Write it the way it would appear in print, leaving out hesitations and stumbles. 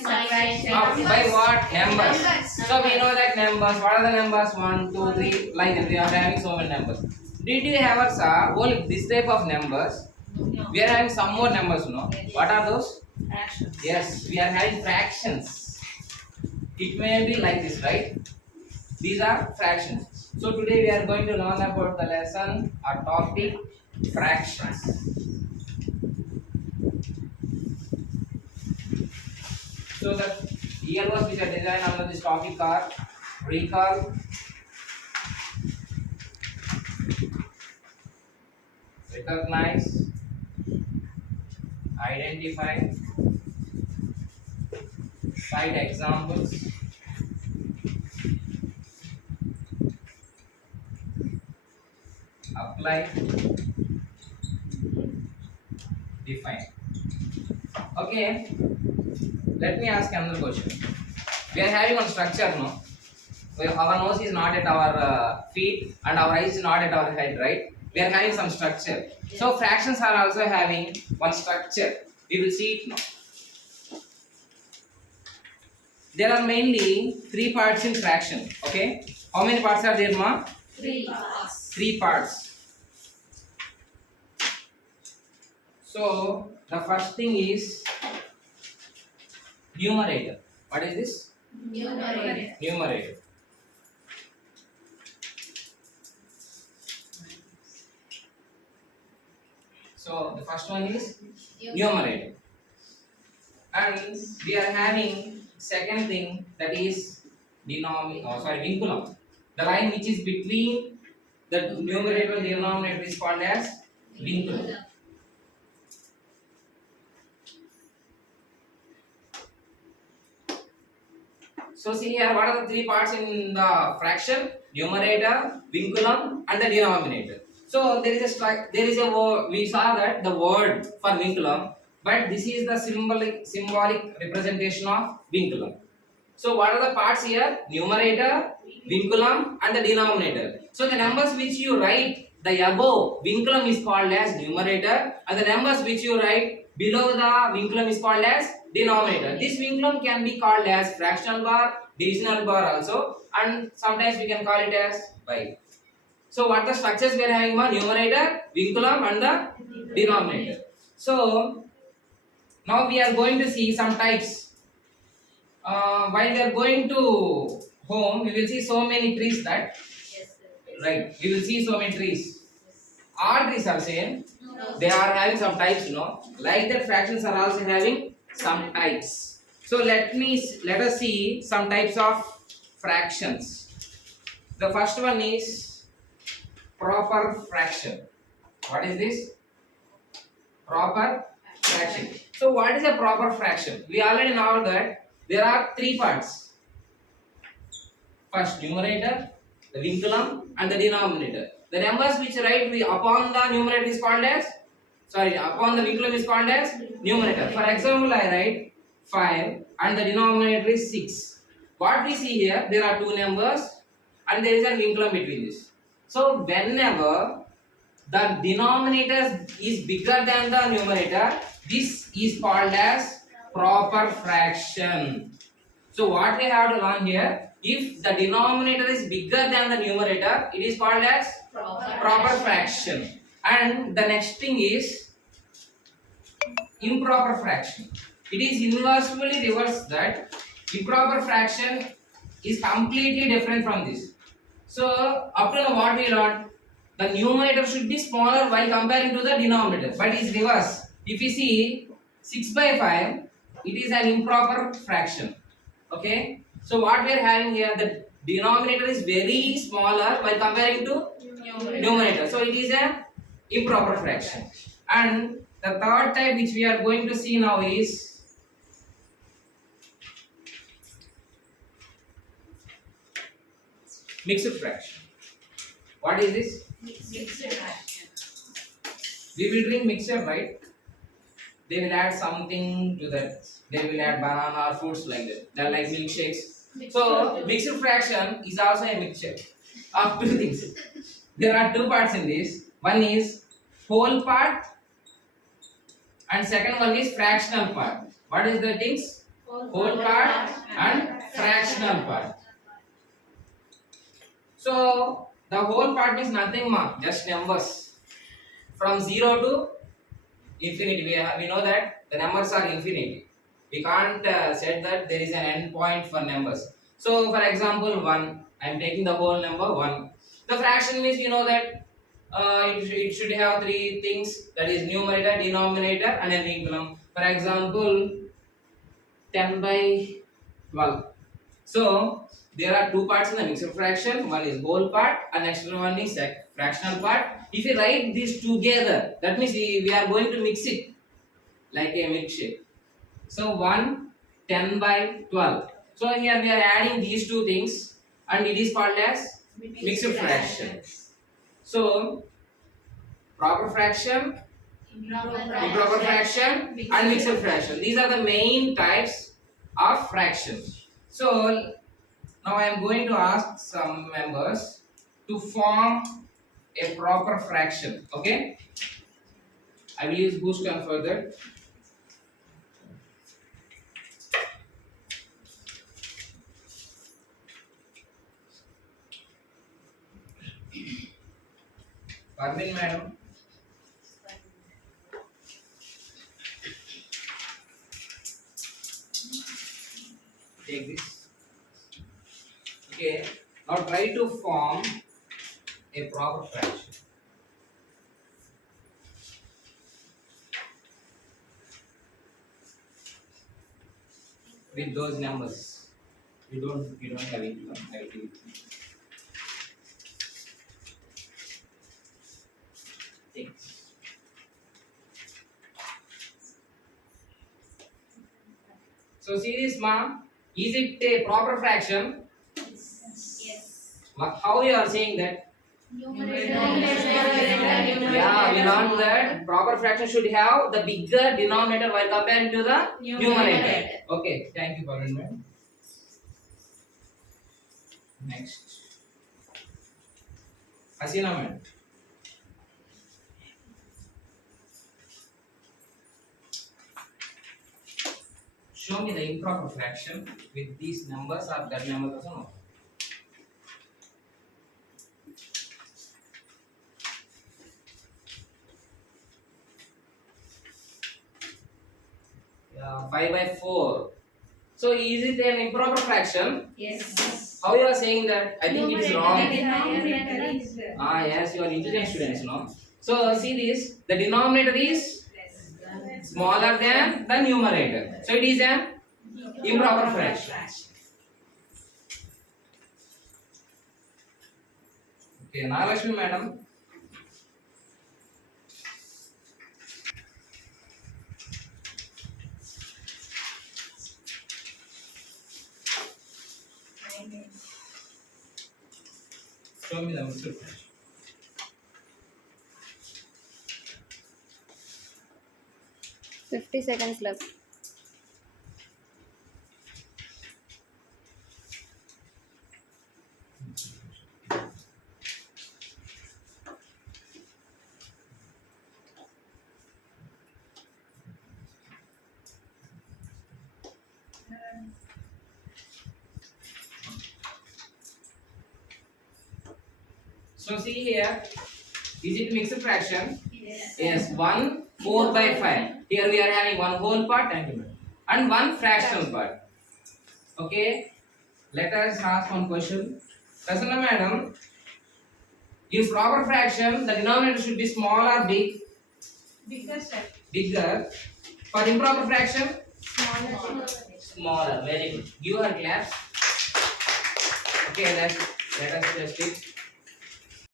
By what? Numbers. So we know that numbers. What are the numbers? 1, 2, 3. Like that. We are having so many numbers. Did you ever saw only this type of numbers? We are having some more numbers, no? What are those? Fractions. Yes, we are having fractions. It may be like this, right? These are fractions. So today we are going to learn about the lesson or topic fractions. So the ELOs which are designed under this topic are recall, recognize, identify, cite examples, apply, define. Okay, let me ask another question. We are having one structure, no? Our nose is not at our feet and our eyes is not at our head, right? We are having some structure. So fractions are also having one structure. We will see it now. There are mainly 3 parts in fraction. Okay, how many parts are there, ma? 3 parts. 3 parts. So the first thing is numerator. What is this? Numerator. Numerator. So the first one is numerator. And we are having second thing, that is vinculum. The line which is between the numerator and the denominator is called as vinculum. So see here, what are the 3 parts in the fraction? Numerator, vinculum, and the denominator. So there is a word, we saw that the word for vinculum, but this is the symbolic representation of vinculum. So what are the parts here? Numerator, vinculum, and the denominator. So the numbers which you write the above vinculum is called as numerator, and the numbers which you write below the vinculum is called as denominator. This vinculum can be called as fractional bar, divisional bar also, and sometimes we can call it as pi. So what the structures we are having? One numerator, vinculum, and the denominator. So now we are going to see some types. While we are going to home, we will see so many trees that, right? We will see so many trees. All trees are same. They are having some types, you know. Like that, fractions are also having some types. So let us see some types of fractions. The first one is proper fraction. What is this? Proper fraction. So what is a proper fraction? We already know that there are 3 parts. First numerator, the vinculum, and the denominator. The numbers which write upon the numerator is called as, upon the vinculum is called as numerator. For example, I write 5 and the denominator is 6. What we see here, there are 2 numbers and there is a vinculum between this. So whenever the denominator is bigger than the numerator, this is called as proper fraction. So what we have to learn here, if the denominator is bigger than the numerator, it is called as proper fraction. And the next thing is improper fraction. It is inversely reversed, that improper fraction is completely different from this. So up to now what we learned, the numerator should be smaller while comparing to the denominator, but it is reverse. If you see 6 by 5, it is an improper fraction. Okay, so what we are having here, the denominator is very smaller while comparing to numerator, so it is an improper fraction. And the third type which we are going to see now is mixed fraction. What is this? Mixed fraction. We will drink mixture, right? They will add something to that. They will add banana or fruits like that. They are like milkshakes. So mixed fraction is also a mixture of 2 things. There are 2 parts in this. One is whole part and second one is fractional part. What is the things? whole part and fractional part. So the whole part means nothing ma, just numbers from 0 to infinity. We know that the numbers are infinity. We can't say that there is an end point for numbers. So for example 1, I am taking the whole number 1. The fraction means you know that it should have three things, that is numerator, denominator and a minimum. For example 10 by 12. So there are two parts in the mixed fraction. One is whole part and next one is a fractional part. If you write these together, that means we are going to mix it like a milkshake. So 1, 10 by 12. So here we are adding these two things and it is called as mixed fraction. So proper fraction, improper fraction and mixed fraction. These are the main types of fractions. So now I am going to ask some members to form a proper fraction. Okay, I will use boost on further. Parvin madam. Take this. Okay, now try to form a proper fraction. With those numbers. You don't have it. I will give it. Take this. So see this ma, is it a proper fraction? Yes. How you are saying that? Yeah, we learned that proper fraction should have the bigger denominator while comparing to the numerator. Okay, thank you, Parvin madam. Next, Hasina madam. Show me the improper fraction with these numbers or that number also no. Yeah, 5 by 4. So is it an improper fraction? Yes. How you are saying that? I think it is wrong. Denominator. Ah yes, you are intelligent students, no? So see this, the denominator is smaller than the numerator. So it is an improper fraction. Okay, now Lakshmi madam. Show me the mixed fraction. $50 left. So see here, is it mixed fraction? Yes. Yes, 1 4 by 5. Here we are having one whole part and one fractional part. Okay, let us ask one question. Prasanna madam, in proper fraction, the denominator should be small or big? Bigger sir. Bigger. For improper fraction? Smaller. Smaller. Very good. Give her claps. Okay, let us test it.